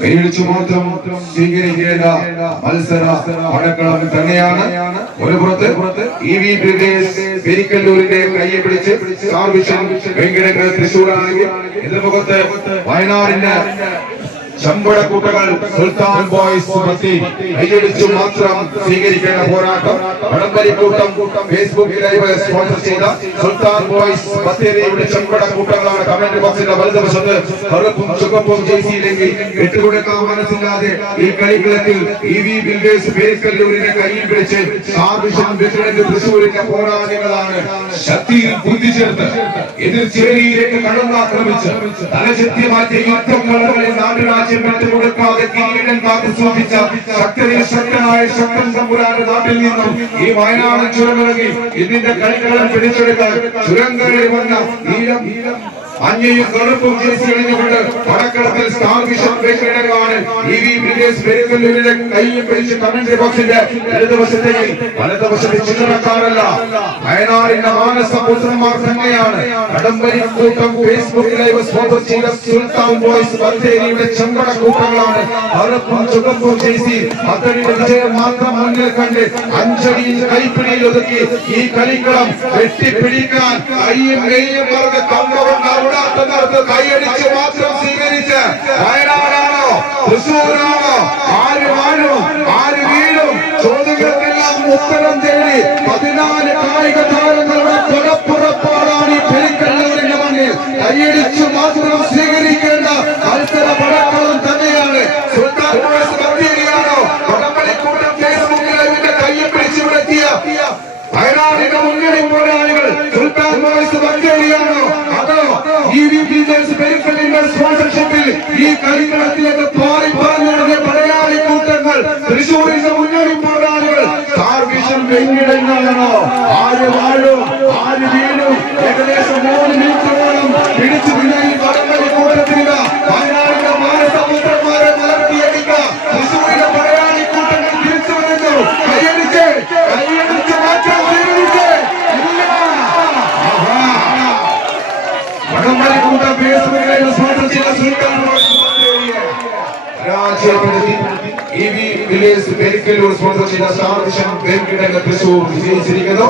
കൈയടിച്ചു മാത്രം സ്വീകരിക്കേണ്ട മത്സര പടക്കളം തന്നെയാണ്. ഒരു പുറത്ത് ഇ വി പെരിക്കല്ലൂരിന്റെ കൈയെ പിടിച്ച് വെങ്കടങ്ങൾ തൃശൂരാണെങ്കിൽ എതിർമുഖത്ത് വയനാടിന്റെ ശമ്പള സുൽത്താൻ ബോയ്സ് മത്തി കൈയടിച്ചു മാത്രം സ്വീകരിക്കേണ്ട പോരാട്ടം. വടംവലി കൂട്ടം ഫേസ്ബുക്ക് ലൈവ് സ്പോൺസർ ചെയ്ത സുൽത്താൻ ബോയ്സ് ബത്തേരിയുടെ ശമ്പള കൂട്ടങ്ങളാണ്. കമന്റ് ബോക്സിന്റെ വലതുവശത്ത് കറുപ്പും ചുവപ്പും ജയിച്ചില്ലെങ്കിൽ ഇട്ടുകൊടുക്കാൻ മനസ്സില്ലാതെ ഈ കളിക്കളത്തിൽ ഇ വി ബിൽഡേഴ്സ് പേരിക്കല്ലൂരിനെ കയ്യിൽ പിടിച്ച് ആവശ്യം വിതരണത്തിൽ തൃശൂരിന്റെ പോരാളികളാണ് ശക്തിയിൽ കൂട്ടിച്ചേർത്ത് എതിർ ചേരിയിലേക്ക് കടന്നാക്രമിച്ച് തലശക്തി മാറ്റിയ യുദ്ധം കളകളിൽ നാട്ടുരാജ്യം വിട്ടുകൊടുക്കാതെ കിരീടം കാത്തു സൂക്ഷിച്ച ശക്തരിൽ ശക്തനായ ശക്തൻ തമ്പുരാന്റെ നാട്ടിൽ നിന്നും ഈ വയനാട് ചുരമിറങ്ങി ഇതിന്റെ കളിക്കളം പിടിച്ചെടുക്കാൻ ചുരങ്ങളിൽ വന്ന നീലം മഞ്ഞയും കറുപ്പും ജേസി വടക്കിടത്തിൽ സ്റ്റാർ വിഷൻ ബേക്കറിയാണ് ഇ വി ബ്രിഗേഡ്സ് പെരുക്കല്ലൂരിന്റെ കൈയും പിടിച്ച് കമന്ററി ബോക്സിന്റെ ഇടതുവശത്തേക്ക്. വലതുവശത്തെ ചിത്രക്കാരല്ല വയനാടിന്റെ മാനസ പുത്രന്മാർ തന്നെയാണ്. കടമ്പരി കൂട്ടം ഫേസ്ബുക്ക് ലൈവ് സ്പോൺസർ ചെയ്ത സുൽത്താൻ ബോയ്സ് ബത്തേരിയുടെ ചെമ്പട കൂട്ടങ്ങളാണ്. കറുപ്പും ചുവപ്പും ജേസി പത്തടിയുടെ വിജയം മാത്രം മുന്നിൽ കണ്ട് അഞ്ചടിയിൽ കൈപ്പിടിയിൽ ഒതുക്കി ഈ കളിക്കളം വെട്ടിപ്പിടിക്കാൻ കൈയും കൈയും പറഞ്ഞ് കമ്പകൊണ്ട് അവിടാത്ത നടത്ത് കൈയടിച്ച് മാത്രം സ്വീകരിച്ച് വയനാടാണോ? തൃശ്ശൂരാണോ? ആര് വാഴും ആര് വീഴും? ചോദ്യങ്ങൾക്കെല്ലാം ഉത്തരം തേടി പതിനാല് കായിക താരങ്ങളുടെ കളിക്കളത്തിലേക്ക് പാറി പറഞ്ഞിറങ്ങിയ പടയാളി കൂട്ടങ്ങൾ തൃശ്ശൂരിന്റെ മുന്നണി പോരാളികൾ സ്റ്റാർ വിഷൻ ആര് വാഴും ആര് വീഴും. ഏകദേശം മൂന്ന് മീറ്ററോളം പിടിച്ചു നിന്ന ഈ വടംവലി കൂട്ടത്തിനില്ല വയനാടിന്റെ മാനസപുത്രന്മാരെ മലർത്തിയടിക്കുക തൃശൂരിന്റെ പടയാളി കൂട്ടങ്ങൾ തിരിച്ചു വരുന്നു കൈയടിച്ച് കൈയടിച്ച് മാറ്റാൻ ആഹാ. വടംവലി കൂട്ടം സ്പോൺസർ സ്വാതന്ത്ര്യ സുൽത്താൻ പരാജയപ്പെടുത്തി E V village Perikkallur sponsor ചെയ്ത സ്റ്റാർ വിഷൻ വെങ്കിടങ്ങൾ തൃശൂർ വിജയിച്ചിരിക്കുന്നു.